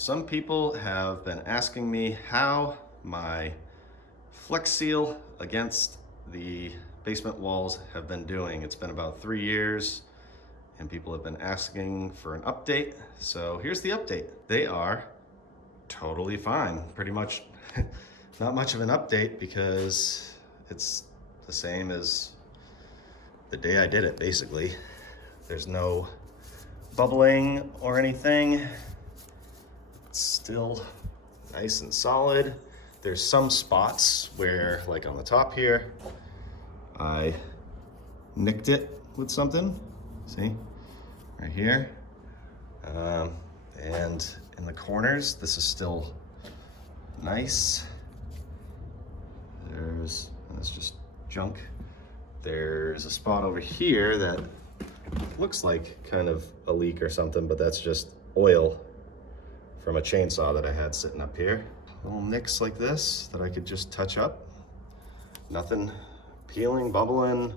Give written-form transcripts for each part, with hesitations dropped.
Some people have been asking me how my Flex Seal against the basement walls have been doing. It's been about 3 years and people have been asking for an update. So here's the update. They are totally fine. Pretty much not much of an update because it's the same as the day I did it, basically. There's no bubbling or anything. It's still nice and solid. There's some spots where, like on the top here, I nicked it with something. See, right here. And in the corners, this is still nice. That's just junk. There's a spot over here that looks like kind of a leak or something, but that's just oil from a chainsaw that I had sitting up here. Little nicks like this that I could just touch up. Nothing peeling, bubbling.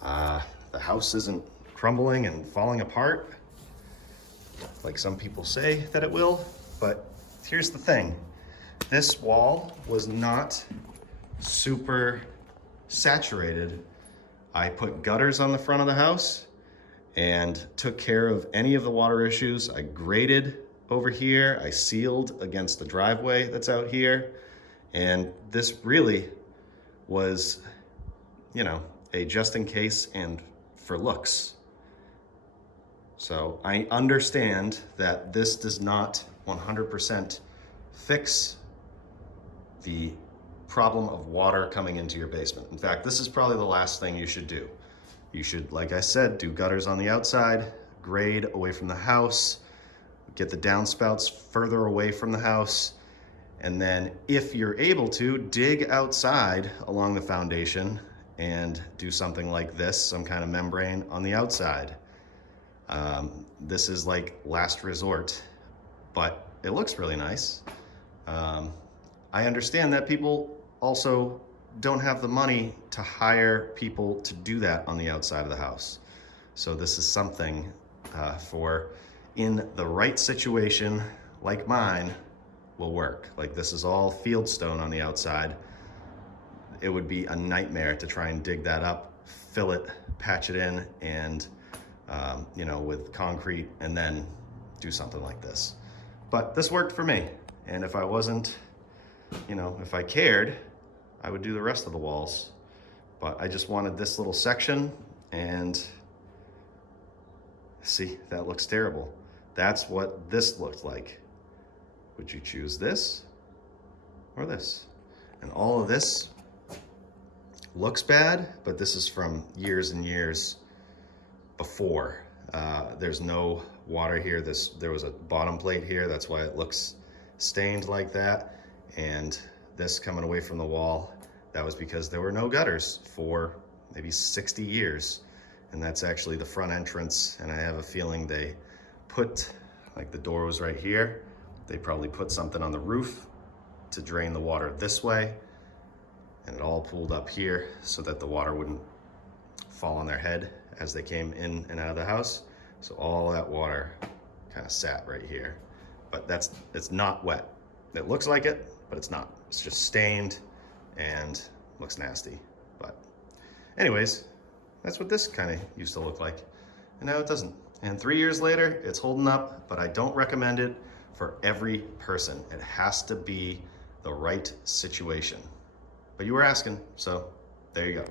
The house isn't crumbling and falling apart like some people say that it will. But here's the thing. This wall was not super saturated. I put gutters on the front of the house and took care of any of the water issues. I graded over here. I sealed against the driveway that's out here. And this really was, you know, a just in case and for looks. So I understand that this does not 100% fix the problem of water coming into your basement. In fact, this is probably the last thing you should do. You should, like I said, do gutters on the outside, grade away from the house, get the downspouts further away from the house, and then if you're able to, dig outside along the foundation and do something like this, some kind of membrane on the outside. This is like last resort, but it looks really nice. I understand that people also don't have the money to hire people to do that on the outside of the house. So this is something for in the right situation like mine will work. Like this is all field stone on the outside. It would be a nightmare to try and dig that up, fill it, patch it in, and you know, with concrete and then do something like this. But this worked for me. And if I wasn't, you know, if I cared, I would do the rest of the walls. But I just wanted this little section, and see, that looks terrible. That's what this looked like. Would you choose this or this? And all of this looks bad, but this is from years and years before. There's no water here. There was a bottom plate here. That's why it looks stained like that. And this coming away from the wall, that was because there were no gutters for maybe 60 years. And that's actually the front entrance. And I have a feeling they put, like the door was right here, they probably put something on the roof to drain the water this way. And it all pooled up here so that the water wouldn't fall on their head as they came in and out of the house. So all that water kind of sat right here. But it's not wet. It looks like it, but it's not. It's just stained and looks nasty. But anyways, that's what this kind of used to look like. And now it doesn't. And 3 years later, it's holding up, but I don't recommend it for every person. It has to be the right situation. But you were asking, so there you go.